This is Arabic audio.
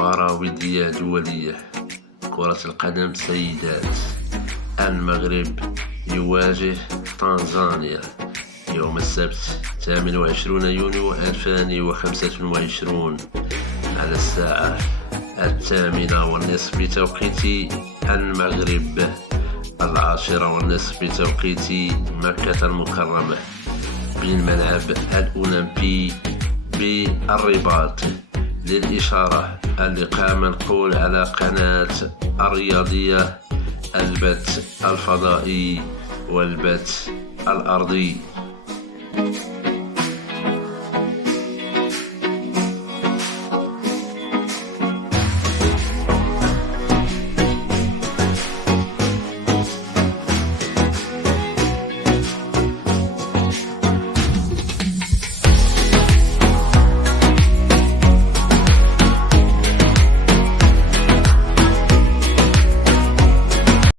مباراة ودية دولية كرة القدم سيدات. المغرب يواجه تنزانيا يوم السبت 28 يونيو 2025 على الساعة 8:30 بتوقيت المغرب، 10:30 بتوقيت مكة المكرمة، بالملعب الأولمبي بالرباط. للإشارة اللقاء منقول على قناة الرياضية، البث الفضائي والبث الأرضي.